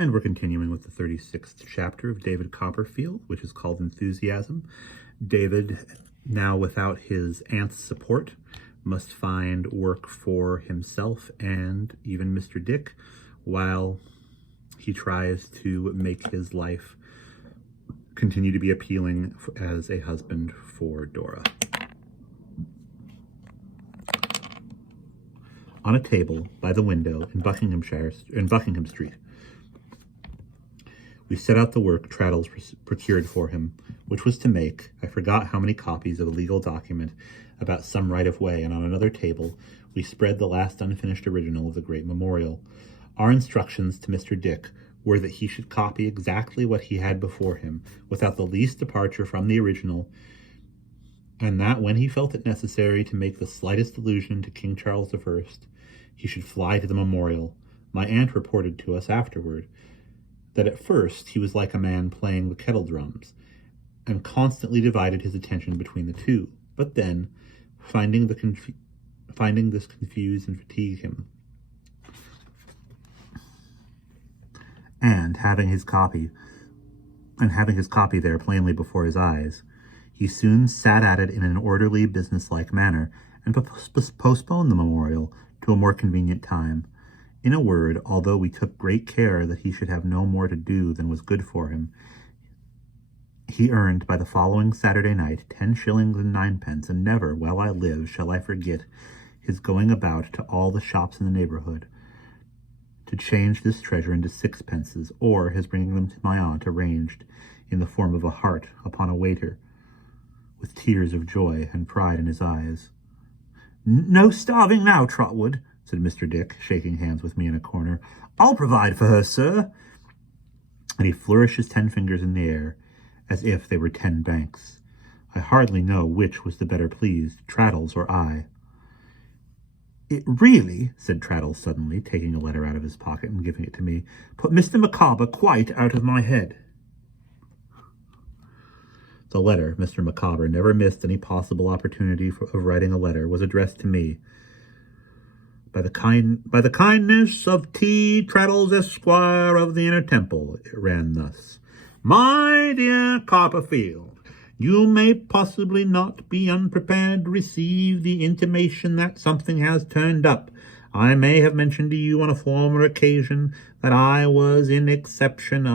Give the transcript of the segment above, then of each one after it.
And we're continuing with the 36th chapter of David Copperfield, which is called Enthusiasm. David, now without his aunt's support, must find work for himself and even Mr. Dick while he tries to make his life continue to be appealing as a husband for Dora. On a table by the window in Buckingham Street, we set out the work Traddles procured for him, which was to make, I forgot how many copies of a legal document about some right-of-way, and on another table we spread the last unfinished original of the great memorial. Our instructions to Mr. Dick were that he should copy exactly what he had before him, without the least departure from the original, and that when he felt it necessary to make the slightest allusion to King Charles I, he should fly to the memorial. My aunt reported to us afterward that at first he was like a man playing the kettle drums, and constantly divided his attention between the two, but then, finding this confuse and fatigue him, and having his copy there plainly before his eyes, he soon sat at it in an orderly, businesslike manner, and postponed the memorial to a more convenient time. In a word, although we took great care that he should have no more to do than was good for him, he earned by the following Saturday night 10 shillings and 9pence, and never, while I live, shall I forget his going about to all the shops in the neighbourhood to change this treasure into sixpences, or his bringing them to my aunt arranged in the form of a heart upon a waiter, with tears of joy and pride in his eyes. "No starving now, Trotwood," said Mr. Dick, shaking hands with me in a corner. "I'll provide for her, sir." And he flourished his 10 fingers in the air, as if they were 10 banks. I hardly know which was the better pleased, Traddles or I. "It really," said Traddles suddenly, taking a letter out of his pocket and giving it to me, "put Mr. Micawber quite out of my head." The letter, Mr. Micawber never missed any possible opportunity of writing a letter, was addressed to me. By the kindness of T. Traddles, Esquire, of the Inner Temple, it ran thus. "My dear Copperfield, you may possibly not be unprepared to receive the intimation that something has turned up. I may have mentioned to you on a former occasion that I was in expectation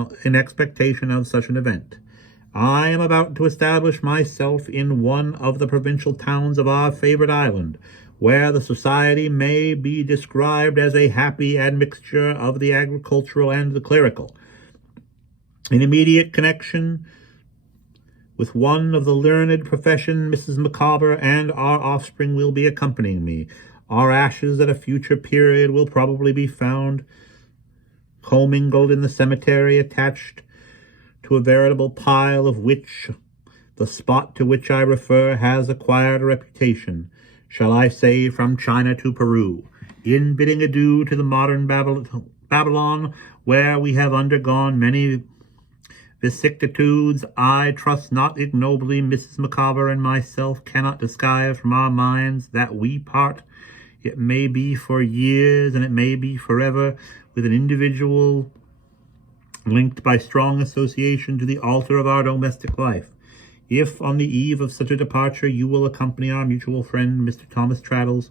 of such an event. I am about to establish myself in one of the provincial towns of our favourite island, where the society may be described as a happy admixture of the agricultural and the clerical. In immediate connection with one of the learned profession, Mrs. Micawber and our offspring will be accompanying me. Our ashes at a future period will probably be found commingled in the cemetery attached to a veritable pile, of which the spot to which I refer has acquired a reputation, shall I say, from China to Peru. In bidding adieu to the modern Babylon, where we have undergone many vicissitudes, I trust not ignobly Mrs. Micawber and myself cannot disguise from our minds that we part, it may be for years and it may be forever, with an individual linked by strong association to the altar of our domestic life. If, on the eve of such a departure, you will accompany our mutual friend, Mr. Thomas Traddles,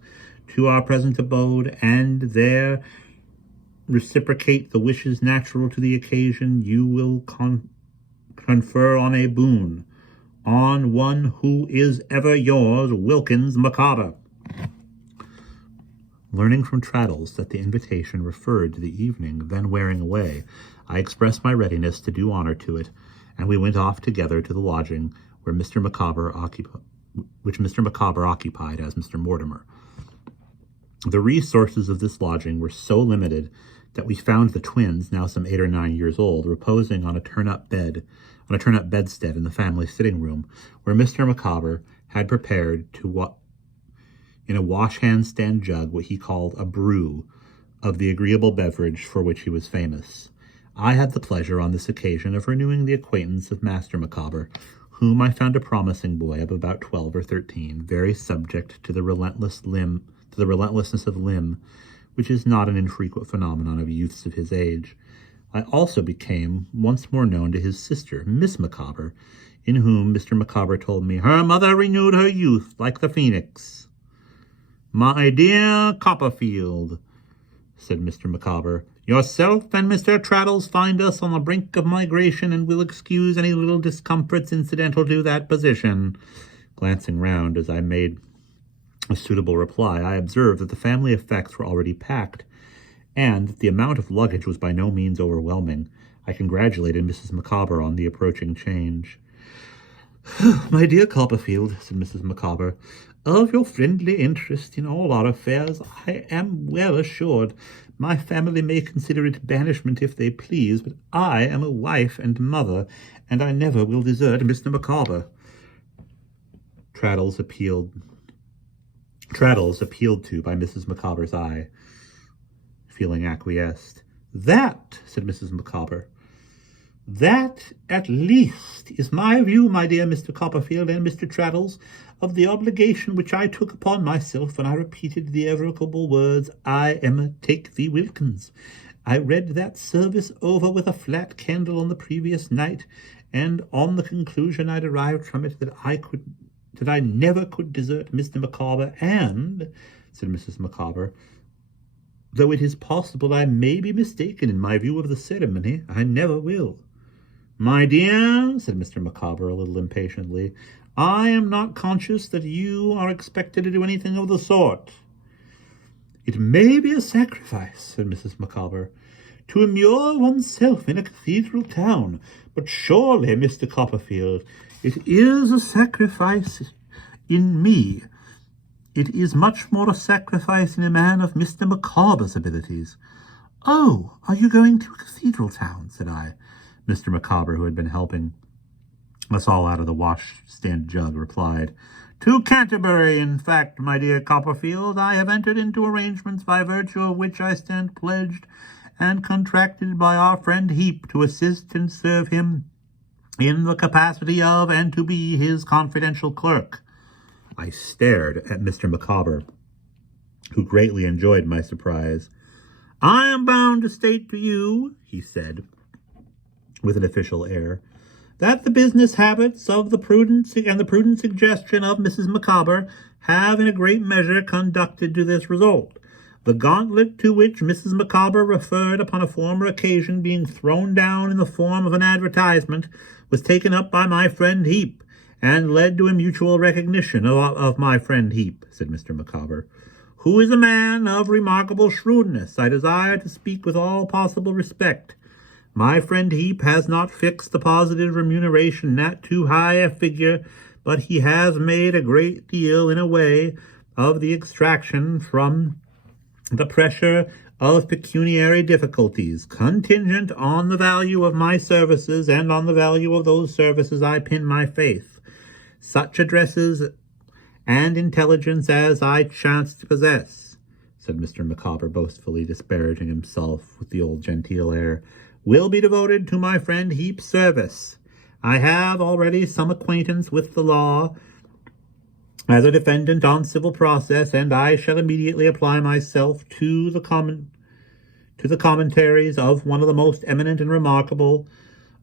to our present abode, and there reciprocate the wishes natural to the occasion, you will confer on a boon, on one who is ever yours, Wilkins Micawber." Learning from Traddles that the invitation referred to the evening then wearing away, I expressed my readiness to do honour to it, and we went off together to the lodging which Mr. Micawber occupied as Mr. Mortimer. The resources of this lodging were so limited that we found the twins, now some 8 or 9 years old, reposing on a turn-up bedstead in the family sitting-room, where Mr. Micawber had prepared in a wash-hand-stand jug what he called a brew of the agreeable beverage for which he was famous. I had the pleasure on this occasion of renewing the acquaintance of Master Micawber, whom I found a promising boy of about 12 or 13, very subject to the relentlessness of limb, which is not an infrequent phenomenon of youths of his age. I also became once more known to his sister, Miss Micawber, in whom Mr. Micawber told me her mother renewed her youth like the phoenix. "My dear Copperfield," said Mr. Micawber, "yourself and Mr. Traddles find us on the brink of migration, and will excuse any little discomforts incidental to that position." Glancing round as I made a suitable reply, I observed that the family effects were already packed, and that the amount of luggage was by no means overwhelming. I congratulated Mrs. Micawber on the approaching change. "My dear Copperfield," said Mrs. Micawber, "of your friendly interest in all our affairs I am well assured. My family may consider it banishment if they please, but I am a wife and mother, and I never will desert Mr. Micawber." Traddles, appealed to by Mrs. Micawber's eye, feeling acquiesced. "That," said Mrs. Micawber, "that, at least, is my view, my dear Mr. Copperfield and Mr. Traddles, of the obligation which I took upon myself when I repeated the irrevocable words, 'I am take thee, Wilkins.' I read that service over with a flat candle on the previous night, and on the conclusion I derived from it that I never could desert Mr. Micawber, and," said Mrs. Micawber, "though it is possible I may be mistaken in my view of the ceremony, I never will." "My dear," said Mr. Micawber a little impatiently, "I am not conscious that you are expected to do anything of the sort." "It may be a sacrifice," said Mrs. Micawber, "to immure oneself in a cathedral town, but surely, Mr. Copperfield, it is a sacrifice in me. It is much more a sacrifice in a man of Mr. Micawber's abilities." "Oh, are you going to a cathedral town?" said I. Mr. Micawber, who had been helping us all out of the washstand jug, replied, "To Canterbury, in fact, my dear Copperfield. I have entered into arrangements by virtue of which I stand pledged and contracted by our friend Heep to assist and serve him in the capacity of and to be his confidential clerk." I stared at Mr. Micawber, who greatly enjoyed my surprise. "I am bound to state to you," he said, with an official air, "that the business habits of the prudent suggestion of Mrs. Micawber have in a great measure conducted to this result. The gauntlet to which Mrs. Micawber referred upon a former occasion being thrown down in the form of an advertisement was taken up by my friend Heep, and led to a mutual recognition of my friend Heep," said Mr. Micawber, "who is a man of remarkable shrewdness. I desire to speak with all possible respect. My friend Heep has not fixed the positive remuneration at too high a figure, but he has made a great deal in a way of the extraction from the pressure of pecuniary difficulties, contingent on the value of my services and on the value of those services I pin my faith. Such addresses and intelligence as I chance to possess," said Mr. Micawber, boastfully disparaging himself with the old genteel air, "will be devoted to my friend Heap's service. I have already some acquaintance with the law as a defendant on civil process, and I shall immediately apply myself to the commentaries of one of the most eminent and remarkable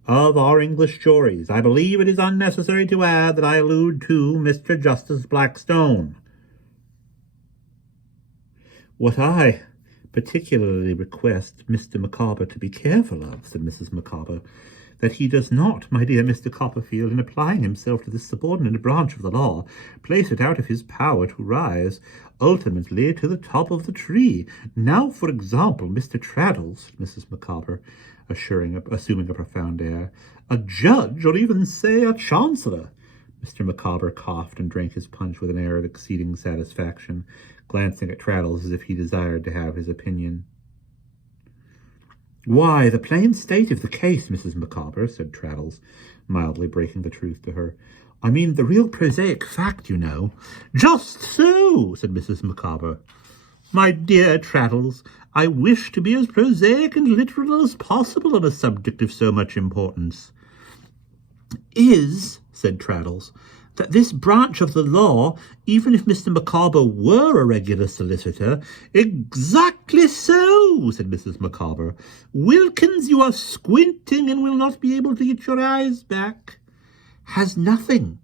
of our English juries. I believe it is unnecessary to add that I allude to Mr. Justice Blackstone." "What I particularly request Mr. Micawber to be careful of," said Mrs. Micawber, "that he does not, my dear Mr. Copperfield, in applying himself to this subordinate branch of the law, place it out of his power to rise ultimately to the top of the tree. Now, for example, Mr. Traddles," Mrs. Micawber, assuming a profound air, "a judge, or even, say, a chancellor." Mr. Micawber coughed and drank his punch with an air of exceeding satisfaction, glancing at Traddles as if he desired to have his opinion. "Why, the plain state of the case, Mrs. Micawber," said Traddles, mildly breaking the truth to her. "I mean the real prosaic fact, you know." "Just so," said Mrs. Micawber. "My dear Traddles, I wish to be as prosaic and literal as possible on a subject of so much importance." "Is," said Traddles, that this branch of the law, even if Mr. Micawber were a regular solicitor— Exactly so, said Mrs. Micawber. Wilkins, you are squinting and will not be able to get your eyes back. Has nothing,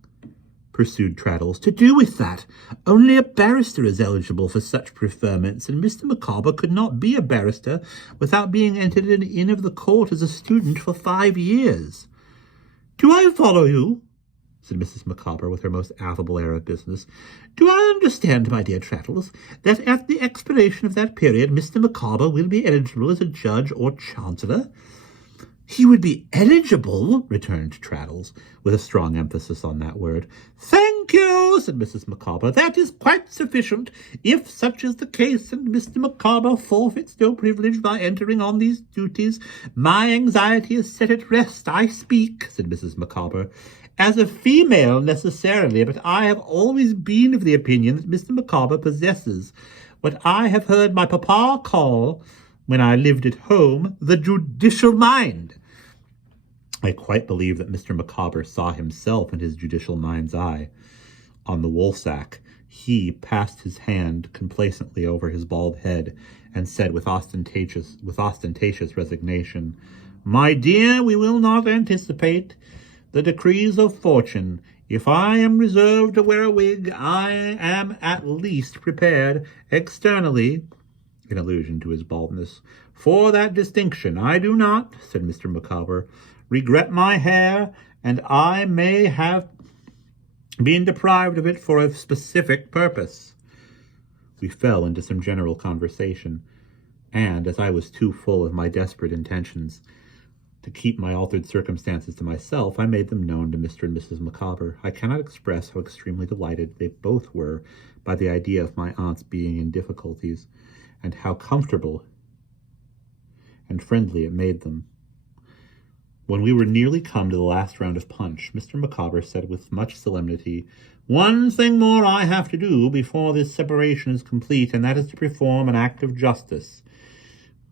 pursued Traddles, to do with that. Only a barrister is eligible for such preferments, and Mr. Micawber could not be a barrister without being entered in the Inn of the Court as a student for 5 years. Do I follow you? Said Mrs. Micawber with her most affable air of business. Do I understand, my dear Traddles, that at the expiration of that period Mr. Micawber will be eligible as a judge or chancellor? He would be eligible, returned Traddles, with a strong emphasis on that word. Thank you, said Mrs. Micawber. That is quite sufficient. If such is the case, and Mr. Micawber forfeits no privilege by entering on these duties, my anxiety is set at rest. I speak, said Mrs. Micawber, as a female necessarily, but I have always been of the opinion that Mr. Micawber possesses what I have heard my papa call, when I lived at home, the judicial mind. I quite believe that Mr. Micawber saw himself in his judicial mind's eye. On the woolsack, he passed his hand complacently over his bald head and said with ostentatious resignation, My dear, we will not anticipate the decrees of fortune. If I am reserved to wear a wig, I am at least prepared externally, in allusion to his baldness, for that distinction. I do not, said Mr. Micawber, regret my hair, and I may have been deprived of it for a specific purpose. We fell into some general conversation, and as I was too full of my desperate intentions to keep my altered circumstances to myself, I made them known to Mr. and Mrs. Micawber. I cannot express how extremely delighted they both were by the idea of my aunt's being in difficulties, and how comfortable and friendly it made them. When we were nearly come to the last round of punch, Mr. Micawber said with much solemnity, One thing more I have to do before this separation is complete, and that is to perform an act of justice.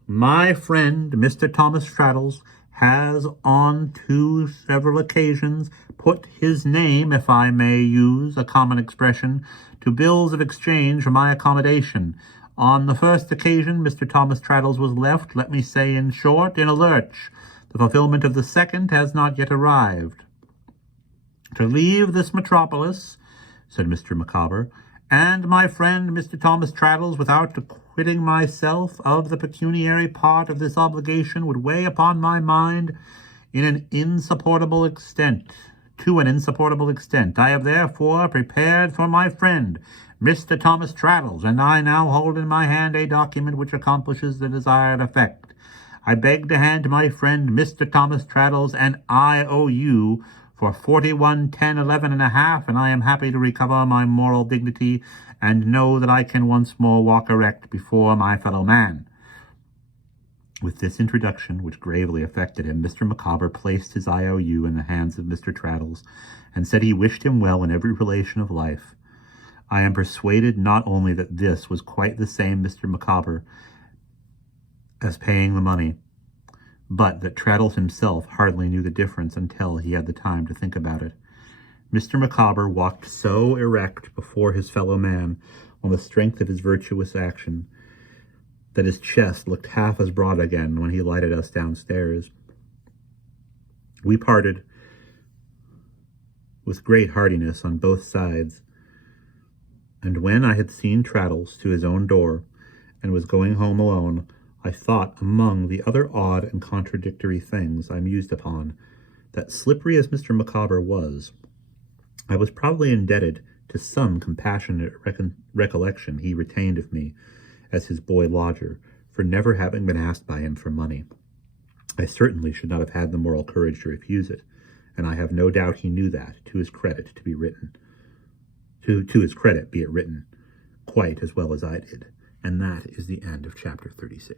My friend, Mr. Thomas Traddles, has on 2 several occasions put his name, if I may use a common expression, to bills of exchange for my accommodation. On the first occasion, Mr. Thomas Traddles was left, let me say in short, in a lurch. The fulfillment of the second has not yet arrived. To leave this metropolis, said Mr. Micawber, and my friend Mr. Thomas Traddles, without acquitting myself of the pecuniary part of this obligation, would weigh upon my mind to an insupportable extent. I have therefore prepared for my friend Mr. Thomas Traddles, and I now hold in my hand a document which accomplishes the desired effect. I beg to hand to my friend Mr. Thomas Traddles an IOU for 41 10 11 and a half, and I am happy to recover my moral dignity and know that I can once more walk erect before my fellow man. With this introduction, which gravely affected him, Mr. Micawber placed his IOU in the hands of Mr. Traddles, and said he wished him well in every relation of life. I am persuaded not only that this was quite the same Mr. Micawber as paying the money, but that Traddles himself hardly knew the difference until he had the time to think about it. Mr. Micawber walked so erect before his fellow man on the strength of his virtuous action that his chest looked half as broad again when he lighted us downstairs. We parted with great heartiness on both sides, and when I had seen Traddles to his own door and was going home alone, I thought, among the other odd and contradictory things I mused upon, that slippery as Mr. Micawber was, I was probably indebted to some compassionate recollection he retained of me as his boy lodger for never having been asked by him for money. I certainly should not have had the moral courage to refuse it, and I have no doubt he knew that, to his credit be it written, quite as well as I did. And that is the end of chapter 36.